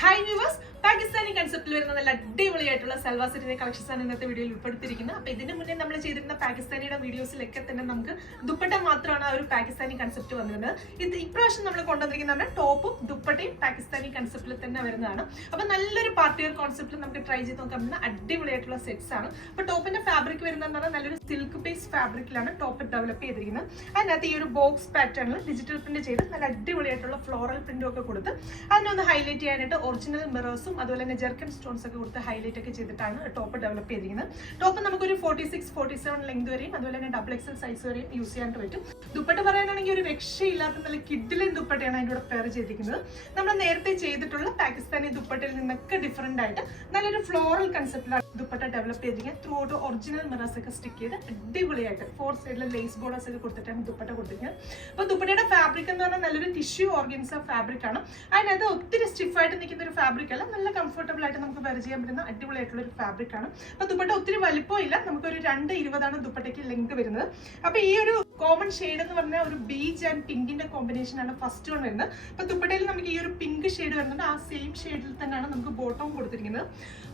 Hi viewers, Pakistani കൺസെപ്റ്റിൽ വരുന്ന നല്ല അടിപൊളിയായിട്ടുള്ള സൽവാർ സെറ്റിന്റെ കളക്ഷൻസ് ആണ് ഇന്നത്തെ വീഡിയോയിൽ ഉൾപ്പെടുത്തിയിരിക്കുന്നത്. അപ്പൊ ഇതിന് മുന്നേ നമ്മൾ ചെയ്തിരുന്ന പാകിസ്ഥാനിയുടെ വീഡിയോസിലൊക്കെ തന്നെ നമുക്ക് ദുപ്പട്ട മാത്രമാണ് ആ ഒരു പാകിസ്ഥാനി കൺസെപ്റ്റ് വന്നിരുന്നത്. ഇത് ഇപ്രാവശ്യം നമ്മൾ കൊണ്ടുവന്നിരിക്കുന്ന ടോപ്പും ദുപ്പട്ടയും പാകിസ്ഥാനി കൺസെപ്റ്റിൽ തന്നെ വരുന്നതാണ്. അപ്പൊ നല്ലൊരു പാർട്ടി വെയർ കോൺസെപ്റ്റിൽ നമുക്ക് ട്രൈ ചെയ്ത് നോക്കാൻ പറ്റുന്ന അടിപൊളിയായിട്ടുള്ള സെറ്റ്സ് ആണ്. അപ്പൊ ടോപ്പിന്റെ ഫാബ്രിക് വരുന്നതെന്ന് പറഞ്ഞാൽ നല്ലൊരു സിൽക്ക് ബേസ് ഫാബ്രിക്കിലാണ് ടോപ്പ് ഡെവലപ്പ് ചെയ്തിരിക്കുന്നത്. അതിനകത്ത് ഈ ഒരു ബോക്സ് പാറ്റേണിൽ ഡിജിറ്റൽ പ്രിന്റ് ചെയ്ത് നല്ല അടിപൊളിയായിട്ടുള്ള ഫ്ലോറൽ പ്രിന്റും ഒക്കെ കൊടുത്ത് അതിനൊന്ന് ഹൈലൈറ്റ് ചെയ്യാനായിട്ട് ഒറിജിനൽ മിറേഴ്സും അതുപോലെ തന്നെ ജെർക്കൻ സ്റ്റോൺസ് ഒക്കെ കൊടുത്ത് ഹൈലൈറ്റ് ഒക്കെ ചെയ്തിട്ടാണ് ടോപ്പ് ഡെവലപ്പ് ചെയ്തിരിക്കുന്നത്. ടോപ്പ് നമുക്കൊരു 46-47 ലെങ്ത് വരെയും അതുപോലെ തന്നെ XXL സൈസ് വരെയും യൂസ് ചെയ്യാനായിട്ട് പറ്റും. ദുപ്പട്ട പറയാനാണെങ്കിൽ ഒരു രക്ഷയില്ലാത്ത നല്ല കിഡിലൻ ദുപ്പട്ടയാണ് അതിൻ്റെ കൂടെ പെയർ ചെയ്തിരിക്കുന്നത്. നമ്മൾ നേരത്തെ ചെയ്തിട്ടുള്ള പാകിസ്ഥാനി ദുപ്പട്ടയിൽ നിന്നൊക്കെ ഡിഫറെന്റ് ആയിട്ട് നല്ലൊരു ഫ്ലോറൽ കൺസെപ്റ്റിലാണ് ദുപ്പട്ട ഡെവലപ്പ് ചെയ്തിരിക്കുന്നത്. ത്രൂ ഔട്ട് ഒറിജിനൽ മിറേഴ്സ് ഒക്കെ സ്റ്റിക്ക് ചെയ്ത് അടിപൊളിയായിട്ട് 4 സൈഡിലെ ലേസ് ബോർഡേഴ്സ് ഒക്കെ കൊടുത്തിട്ടാണ് ദുപ്പട്ട കൊടുത്തിരിക്കുന്നത്. അപ്പോൾ ദുപ്പട്ടയുടെ ഫാബ്രിക് എന്ന് പറഞ്ഞാൽ നല്ലൊരു ടിഷ്യൂ ഓർഗൻസ ഫാബ്രിക് ആണ്. അതിനകത്ത് ഒത്തിരി സ്റ്റിഫായിട്ട് നിൽക്കുന്ന ഒരു ഫാബ്രിക് അല്ല, നല്ല കംഫർട്ടബിൾ ആയിട്ട് നമുക്ക് വെയർ ചെയ്യാൻ പറ്റുന്ന അടിപൊളിയായിട്ടുള്ള ഒരു ഫാബ്രിക് ആണ്. അപ്പോൾ ദുപ്പട്ട ഒത്തിരി വലിപ്പമില്ല, നമുക്കൊരു 2.20 ദുപ്പട്ടയ്ക്ക് ലെങ്ത് വരുന്നത്. അപ്പോൾ ഈ ഒരു കോമൺ ഷെയ്ഡ് എന്ന് പറഞ്ഞാൽ ഒരു ബീച്ച് ആൻഡ് പിങ്കിന്റെ കോമ്പിനേഷൻ ആണ് ഫസ്റ്റ് വൺ വരുന്നത്. അപ്പോൾ ദുപ്പട്ടയിൽ നമുക്ക് ഈ ഒരു പിങ്ക് ഷെയ്ഡ് വരുന്നുണ്ട്. ആ സെയിം ഷെയ്ഡിൽ തന്നെയാണ് നമുക്ക് ബോട്ടവും കൊടുത്തിരിക്കുന്നത്.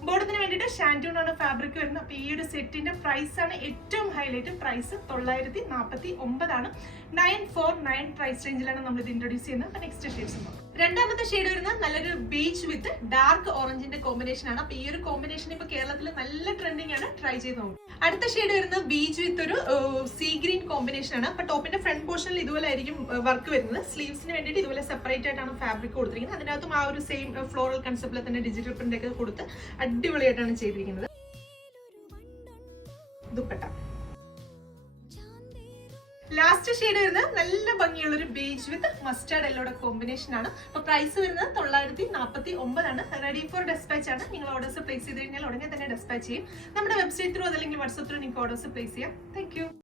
ബോട്ടത്തിന് വേണ്ടിയിട്ട് ഷാൻറ്റൂൺ ആണ് ഫാബ്രിക് വരുന്നത്. അപ്പോൾ ഈ ഒരു സെറ്റിന്റെ പ്രൈസ് ആണ് ഏറ്റവും ഹൈലൈറ്റ്. പ്രൈസ് 949 ആണ്. 949 പ്രൈസ് റേഞ്ചിലാണ് നമ്മൾ ഇത് ഇൻട്രൊഡ്യൂസ് ചെയ്യുന്നത്. അപ്പോൾ നെക്സ്റ്റ് ഷെയ്ഡ്സ് നോക്കാം. രണ്ടാമത്തെ ഷെയ്ഡ് വരുന്നത് നല്ലൊരു ബീച്ച് വിത്ത് ഡാർക്ക് ഓറഞ്ചിന്റെ കോമ്പിനേഷൻ ആണ്. അപ്പൊ ഈ ഒരു കോമ്പിനേഷൻ ഇപ്പൊ കേരളത്തിൽ നല്ല ട്രെൻഡിങ് ആണ്, ട്രൈ ചെയ്ത് നോക്കും. അടുത്ത ഷെയ്ഡ് വരുന്നത് ബീച്ച് വിത്ത് ഒരു സീ ഗ്രീൻ കോമ്പിനേഷൻ ആണ്. അപ്പൊ ടോപ്പിന്റെ ഫ്രണ്ട് പോർഷനിൽ ഇതുപോലെ ആയിരിക്കും വർക്ക് വരുന്നത്. സ്ലീവ്സിന് വേണ്ടിയിട്ട് ഇതുപോലെ സെപ്പറേറ്റ് ആയിട്ടാണ് ഫാബ്രിക് കൊടുത്തിരിക്കുന്നത്. അതിനകത്തും ആ ഒരു സെയിം ഫ്ലോറൽ കൺസെപ്റ്റിൽ തന്നെ ഡിജിറ്റൽ പ്രിന്റ് ഒക്കെ കൊടുത്ത് അടിപൊളിയായിട്ടാണ് ചെയ്തിരിക്കുന്നത്. ദുപ്പട്ട ലാസ്റ്റ് ഷെയ്ഡ് വരുന്നത് നല്ല ഭംഗിയുള്ള ഒരു ബേജ് വിത്ത് മസ്റ്റാർഡ് യെല്ലോയുടെ കോമ്പിനേഷൻ ആണ്. അപ്പൊ പ്രൈസ് വരുന്നത് 949 ആണ്. റെഡി ഫോർ ഡെസ്പാച്ച് ആണ്. നിങ്ങൾ ഓർഡേഴ്സ് പ്ലേസ് ചെയ്ത് കഴിഞ്ഞാൽ ഉടനെ തന്നെ ഡെസ്പാച്ച് ചെയ്യും. നമ്മുടെ വെബ്സൈറ്റ് ത്രൂ അതല്ലെങ്കിൽ വാട്സ്ആപ്പ് ത്രൂ നിങ്ങൾക്ക് ഓർഡേഴ്സ് പ്ലേസ് ചെയ്യാം. Thank you.